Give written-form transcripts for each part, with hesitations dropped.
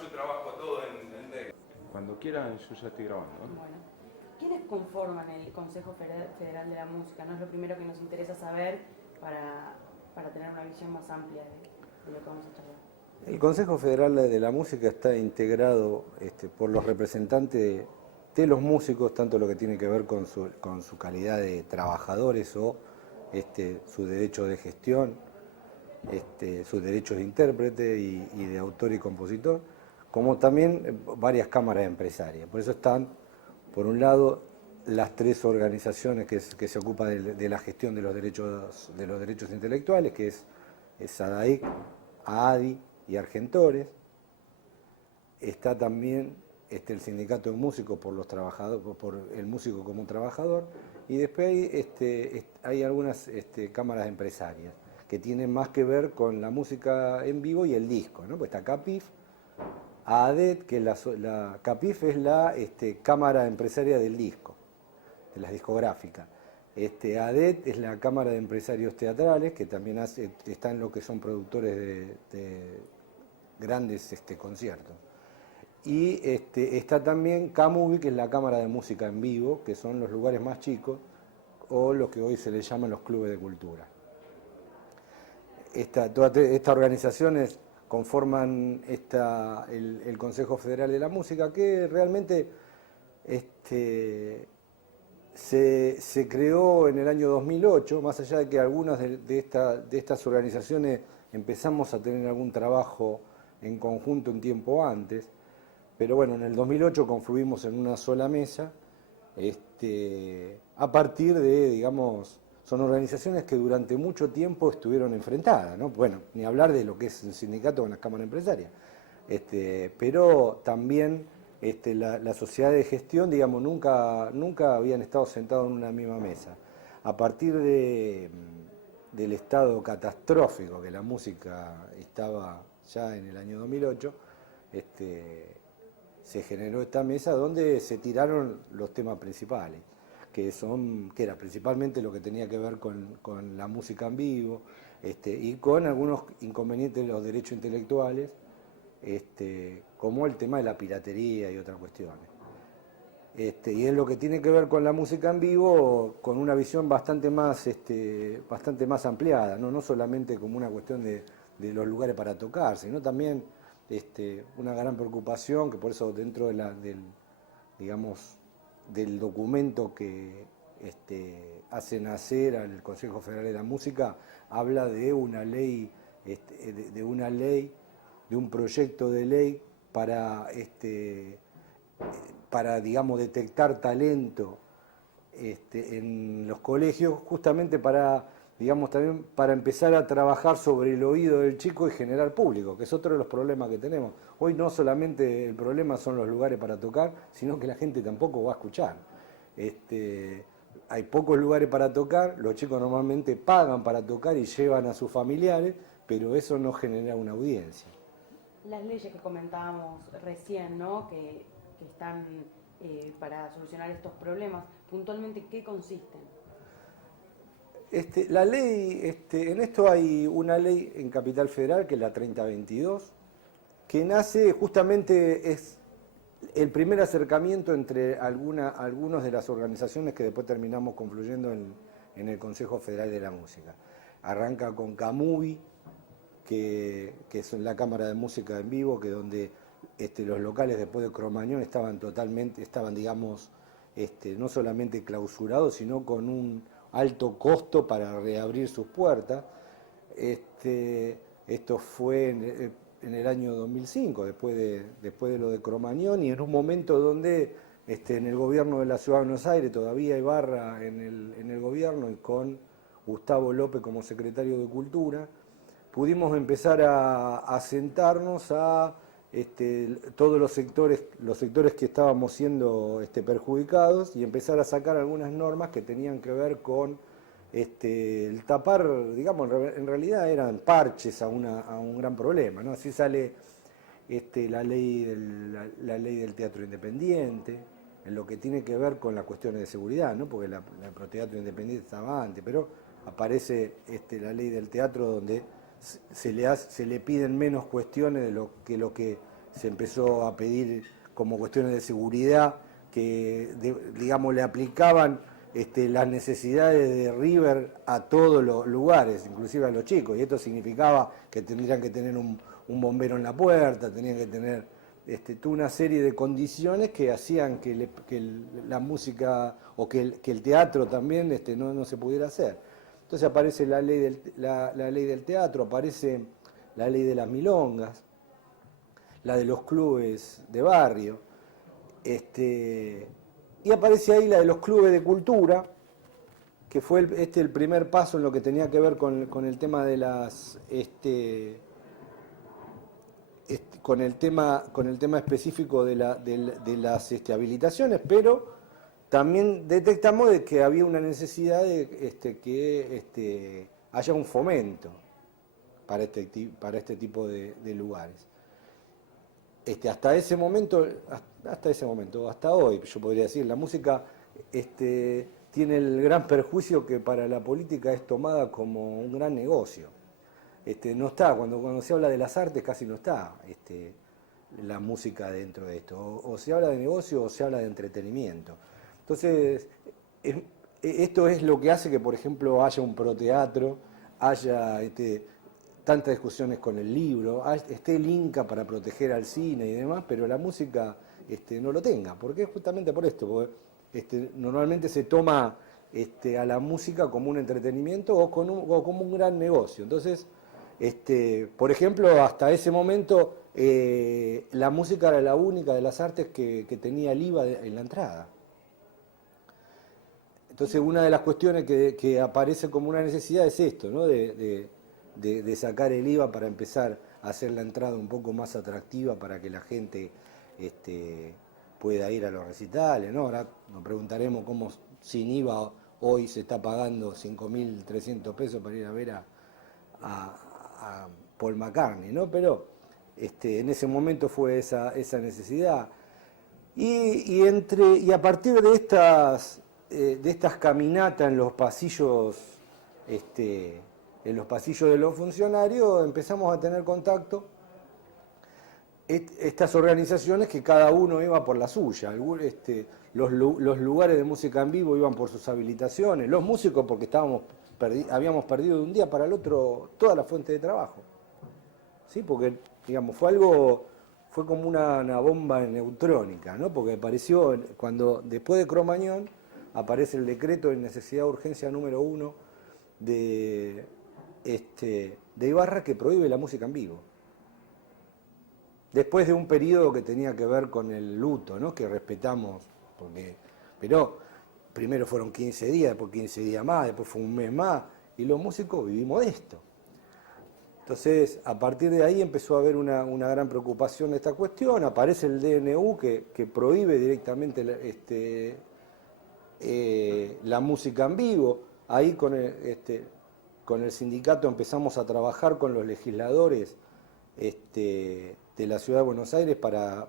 yo trabajo todo en DEC. Cuando quieran, yo ya estoy grabando. Bueno, ¿quiénes conforman el Consejo Federal de la Música? No es lo primero que nos interesa saber para tener una visión más amplia de lo que vamos a charlar. El Consejo Federal de la Música está integrado por los representantes de los músicos, tanto lo que tiene que ver con su calidad de trabajadores o sus derechos de gestión, sus derechos de intérprete y de autor y compositor, como también varias cámaras empresarias. Por eso están, por un lado, las tres organizaciones que se ocupan de la gestión de los derechos intelectuales, que es SADAIC, AADI y Argentores. Está también el sindicato de músicos por los trabajadores, por el músico como un trabajador, y después hay algunas cámaras empresarias que tienen más que ver con la música en vivo y el disco, ¿no? Pues está CAPIF, AADET, que la CAPIF es la cámara empresaria del disco, de las discográficas. AADET es la cámara de empresarios teatrales, que también está en lo que son productores de grandes conciertos. Y está también CAMUBI, que es la cámara de música en vivo, que son los lugares más chicos, o lo que hoy se les llaman los clubes de cultura. Todas estas organizaciones conforman el Consejo Federal de la Música, que realmente se creó en el año 2008, más allá de que algunas de estas organizaciones empezamos a tener algún trabajo en conjunto un tiempo antes, pero bueno, en el 2008 confluimos en una sola mesa, a partir de, digamos, son organizaciones que durante mucho tiempo estuvieron enfrentadas, ¿no? Bueno, ni hablar de lo que es el sindicato con la Cámara Empresaria, pero también la sociedad de gestión, digamos, nunca habían estado sentados en una misma mesa. A partir del estado catastrófico que la música estaba ya en el año 2008, se generó esta mesa donde se tiraron los temas principales, que era principalmente lo que tenía que ver con la música en vivo, y con algunos inconvenientes de los derechos intelectuales, como el tema de la piratería y otras cuestiones. Y es lo que tiene que ver con la música en vivo, con una visión bastante más ampliada, no solamente como una cuestión de los lugares para tocar, sino también una gran preocupación, que por eso dentro del documento que hace nacer al Consejo Federal de la Música, habla de una ley, de un proyecto de ley para digamos, detectar talento en los colegios, justamente digamos, también para empezar a trabajar sobre el oído del chico y generar público, que es otro de los problemas que tenemos. Hoy no solamente el problema son los lugares para tocar, sino que la gente tampoco va a escuchar. Hay pocos lugares para tocar, los chicos normalmente pagan para tocar y llevan a sus familiares, pero eso no genera una audiencia. Las leyes que comentábamos recién, ¿no? que están para solucionar estos problemas, puntualmente, ¿qué consisten? La ley, en esto hay una ley en Capital Federal, que es la 3022, que nace justamente, es el primer acercamiento entre algunas de las organizaciones que después terminamos confluyendo en el Consejo Federal de la Música. Arranca con CAMUBI, que es la Cámara de Música en Vivo, que donde los locales después de Cromañón estaban digamos, no solamente clausurados, sino con un alto costo para reabrir sus puertas. Esto fue en el año 2005, después de lo de Cromañón, y en un momento donde en el gobierno de la Ciudad de Buenos Aires, todavía Ibarra en el gobierno y con Gustavo López como secretario de Cultura, pudimos empezar a sentarnos a todos los sectores que estábamos siendo perjudicados, y empezar a sacar algunas normas que tenían que ver con el tapar, digamos, en realidad eran parches a un gran problema, ¿no? Así sale la ley del teatro independiente, en lo que tiene que ver con las cuestiones de seguridad, ¿no? Porque el teatro independiente estaba antes, pero aparece la ley del teatro, donde se le piden menos cuestiones de lo que se empezó a pedir como cuestiones de seguridad que, digamos, le aplicaban las necesidades de River a todos los lugares, inclusive a los chicos, y esto significaba que tendrían que tener un bombero en la puerta, tenían que tener toda una serie de condiciones que hacían que la música o que el teatro también no se pudiera hacer. Entonces aparece la ley del teatro, aparece la ley de las milongas, la de los clubes de barrio, y aparece ahí la de los clubes de cultura, que fue el primer paso en lo que tenía que ver con el tema de las con el tema específico de las habilitaciones, pero también detectamos de que había una necesidad de que haya un fomento para este tipo de lugares. Hasta hoy, yo podría decir, la música tiene el gran perjuicio que para la política es tomada como un gran negocio. No está, cuando se habla de las artes casi no está la música dentro de esto. O se habla de negocio o se habla de entretenimiento. Entonces, esto es lo que hace que, por ejemplo, haya un proteatro, haya tantas discusiones con el libro, esté el Inca para proteger al cine y demás, pero la música no lo tenga. Porque es justamente por esto, porque normalmente se toma a la música como un entretenimiento o como un gran negocio. Entonces, por ejemplo, hasta ese momento la música era la única de las artes que tenía el IVA en la entrada. Entonces, una de las cuestiones que aparece como una necesidad es esto, ¿no? de sacar el IVA para empezar a hacer la entrada un poco más atractiva para que la gente pueda ir a los recitales, ¿no? Ahora nos preguntaremos cómo sin IVA hoy se está pagando 5.300 pesos para ir a ver a Paul McCartney, ¿no? Pero en ese momento fue esa necesidad. Y a partir de estas caminatas en los pasillos de los funcionarios, empezamos a tener contacto estas organizaciones que cada uno iba por la suya. Los lugares de música en vivo iban por sus habilitaciones, los músicos porque habíamos perdido de un día para el otro toda la fuente de trabajo. ¿Sí? Porque, digamos, fue como una bomba neutrónica, ¿no? Porque apareció, después de Cromañón, aparece el decreto de necesidad de urgencia número 1 de Ibarra que prohíbe la música en vivo. Después de un periodo que tenía que ver con el luto, ¿no? Que respetamos, pero primero fueron 15 días, después 15 días más, después fue un mes más, y los músicos vivimos de esto. Entonces, a partir de ahí empezó a haber una gran preocupación de esta cuestión, aparece el DNU que prohíbe directamente la música en vivo. Ahí con el sindicato empezamos a trabajar con los legisladores de la Ciudad de Buenos Aires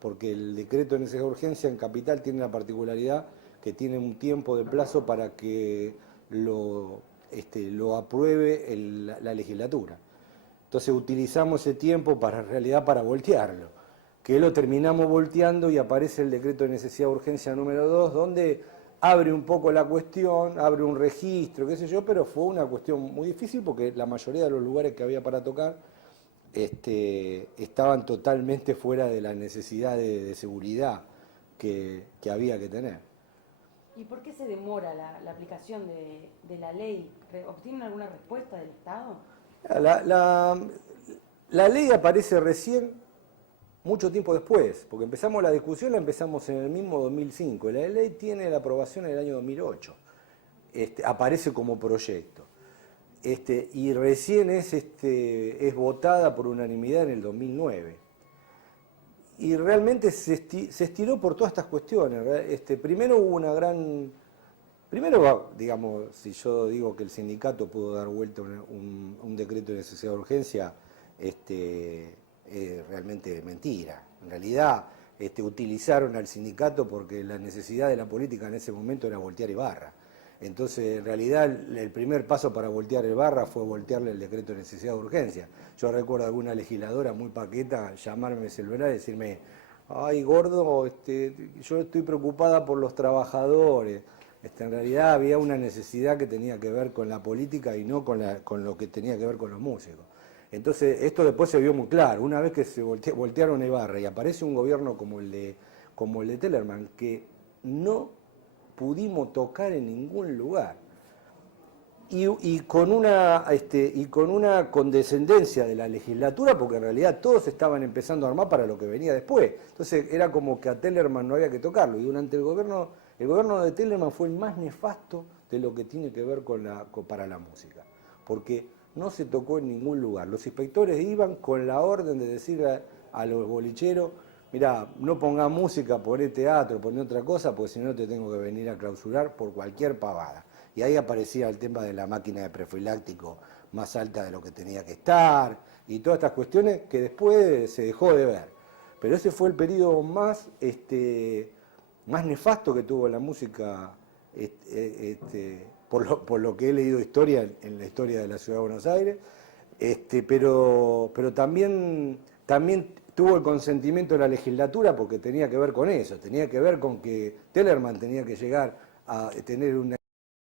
porque el decreto de necesidad de urgencia en Capital tiene la particularidad que tiene un tiempo de plazo para que lo apruebe la legislatura. Entonces utilizamos ese tiempo en realidad para voltearlo, que lo terminamos volteando y aparece el decreto de necesidad de urgencia número 2, donde abre un poco la cuestión, abre un registro, qué sé yo, pero fue una cuestión muy difícil porque la mayoría de los lugares que había para tocar estaban totalmente fuera de la necesidad de seguridad que había que tener. ¿Y por qué se demora la aplicación de la ley? ¿Obtienen alguna respuesta del Estado? La ley aparece recién, mucho tiempo después, porque la discusión empezamos en el mismo 2005. La ley tiene la aprobación en el año 2008. Aparece como proyecto. Y recién es votada por unanimidad en el 2009. Y realmente se estiró por todas estas cuestiones. Primero hubo digamos, si yo digo que el sindicato pudo dar vuelta un decreto de necesidad de urgencia, es realmente mentira. En realidad utilizaron al sindicato porque la necesidad de la política en ese momento era voltear Ibarra. Entonces, en realidad, el primer paso para voltear el Barra fue voltearle el decreto de necesidad de urgencia. Yo recuerdo a alguna legisladora muy paqueta llamarme en el celular y decirme, ay, gordo, yo estoy preocupada por los trabajadores. En realidad había una necesidad que tenía que ver con la política y no con lo que tenía que ver con los músicos. Entonces, esto después se vio muy claro. Una vez que se voltearon el Barra y aparece un gobierno como el de Tellerman, que no pudimos tocar en ningún lugar. Y con una condescendencia de la legislatura, porque en realidad todos estaban empezando a armar para lo que venía después. Entonces era como que a Tellerman no había que tocarlo. Y durante el gobierno de Tellerman fue el más nefasto de lo que tiene que ver para la música. Porque no se tocó en ningún lugar. Los inspectores iban con la orden de decirle a los bolicheros, mirá, no pongas música, poné teatro, poné otra cosa, porque si no te tengo que venir a clausurar por cualquier pavada. Y ahí aparecía el tema de la máquina de profiláctico más alta de lo que tenía que estar, y todas estas cuestiones que después se dejó de ver. Pero ese fue el periodo más nefasto que tuvo la música, por lo que he leído historia en la historia de la Ciudad de Buenos Aires, pero también tuvo el consentimiento de la legislatura porque tenía que ver con eso, tenía que ver con que Tellerman tenía que llegar a tener una